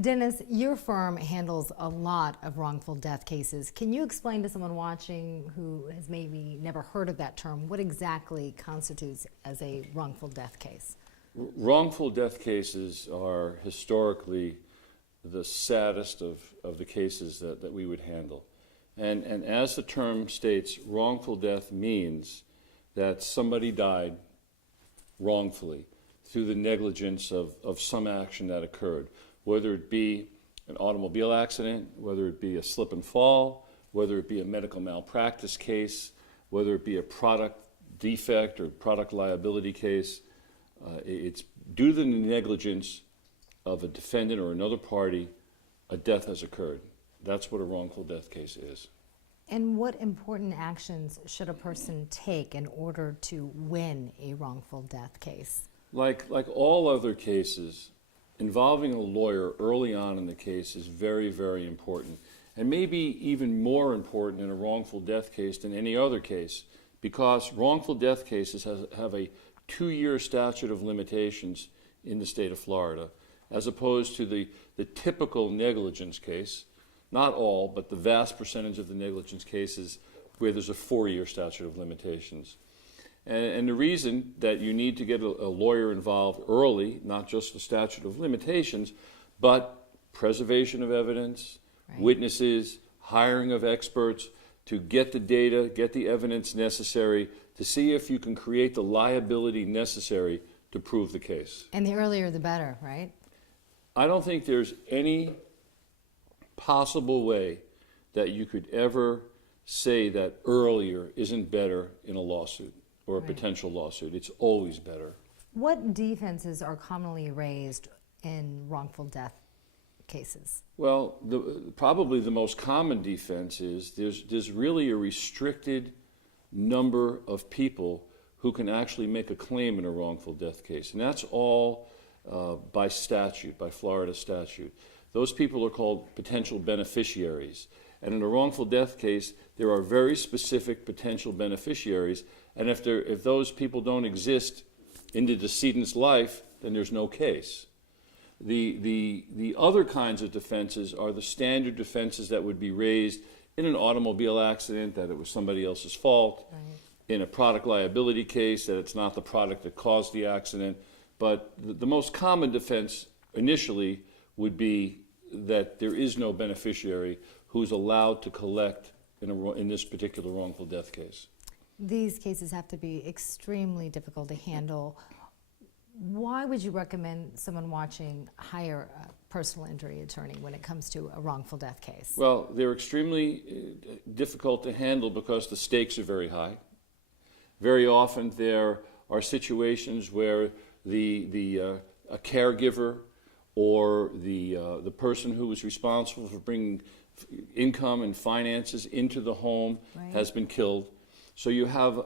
Dennis, your firm handles a lot of wrongful death cases. Can you explain to someone watching who has maybe never heard of that term what exactly constitutes as a wrongful death case? Wrongful death cases are historically the saddest of the cases that we would handle. And as the term states, wrongful death means that somebody died wrongfully through the negligence of some action that occurred, whether it be an automobile accident, whether it be a slip and fall, whether it be a medical malpractice case, whether it be a product defect or product liability case. It's due to the negligence of a defendant or another party, a death has occurred. That's what a wrongful death case is. And what important actions should a person take in order to win a wrongful death case? Like all other cases, involving a lawyer early on in the case is very, very important, and maybe even more important in a wrongful death case than any other case, because wrongful death cases have a 2-year statute of limitations in the state of Florida, as opposed to the typical negligence case. Not all, but the vast percentage of the negligence cases where there's a 4-year statute of limitations. And the reason that you need to get a lawyer involved early, not just the statute of limitations, but preservation of evidence, right, witnesses, hiring of experts to get the data, get the evidence necessary to see if you can create the liability necessary to prove the case. And the earlier the better, right? I don't think there's any possible way that you could ever say that earlier isn't better in a lawsuit or a right, potential lawsuit. It's always better. What defenses are commonly raised in wrongful death cases? Well, probably the most common defense is there's really a restricted number of people who can actually make a claim in a wrongful death case. And that's all by statute, by Florida statute. Those people are called potential beneficiaries. And in a wrongful death case, there are very specific potential beneficiaries. And if those people don't exist in the decedent's life, then there's no case. The other kinds of defenses are the standard defenses that would be raised in an automobile accident, that it was somebody else's fault, right, in a product liability case, that it's not the product that caused the accident. But the most common defense initially would be that there is no beneficiary who's allowed to collect in this particular wrongful death case. These cases have to be extremely difficult to handle. Why would you recommend someone watching hire a personal injury attorney when it comes to a wrongful death case? Well, they're extremely difficult to handle because the stakes are very high. Very often there are situations where a caregiver or the person who was responsible for bringing income and finances into the home, right, has been killed. So you have an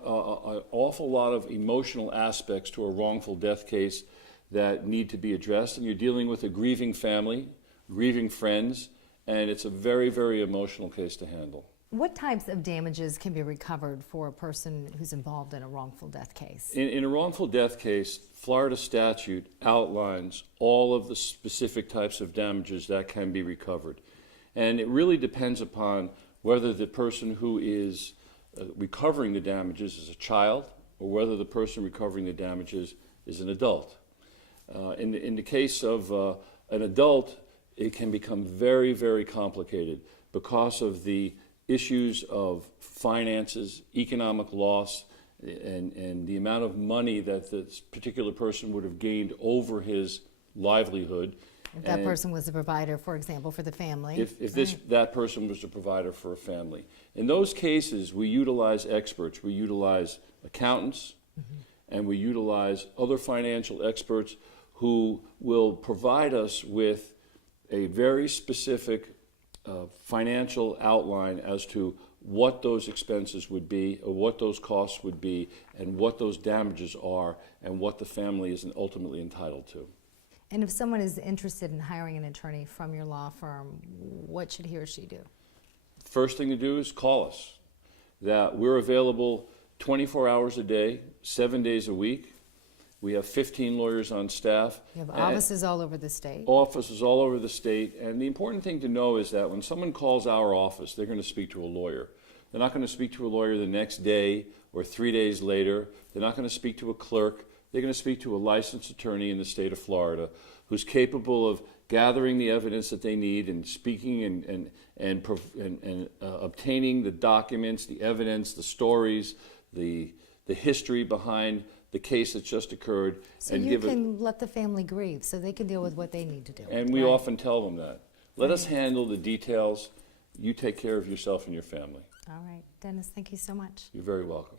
awful lot of emotional aspects to a wrongful death case that need to be addressed, and you're dealing with a grieving family, grieving friends, and it's a very, very emotional case to handle. What types of damages can be recovered for a person who's involved in a wrongful death case? In a wrongful death case, Florida statute outlines all of the specific types of damages that can be recovered. And it really depends upon whether the person who is recovering the damages is a child or whether the person recovering the damages is an adult. In the case of an adult, it can become very, very complicated because of the issues of finances, economic loss, and the amount of money that this particular person would have gained over his livelihood. If that person was a provider, for example, for the family. If that person was a provider for a family. In those cases, we utilize experts. We utilize accountants, and we utilize other financial experts who will provide us with a very specific financial outline as to what those expenses would be, or what those costs would be, and what those damages are, and what the family is ultimately entitled to. And if someone is interested in hiring an attorney from your law firm, what should he or she do? First thing to do is call us. That we're available 24 hours a day, 7 days a week. We have 15 lawyers on staff. You have offices all over the state. Offices all over the state. And the important thing to know is that when someone calls our office, they're going to speak to a lawyer. They're not going to speak to a lawyer the next day or 3 days later. They're not going to speak to a clerk. They're going to speak to a licensed attorney in the state of Florida who's capable of gathering the evidence that they need and speaking and obtaining the documents, the evidence, the stories, the history behind the case that's just occurred. So and you can let the family grieve so they can deal with what they need to do. And we right? often tell them that. Let us handle the details. You take care of yourself and your family. All right. Dennis, thank you so much. You're very welcome.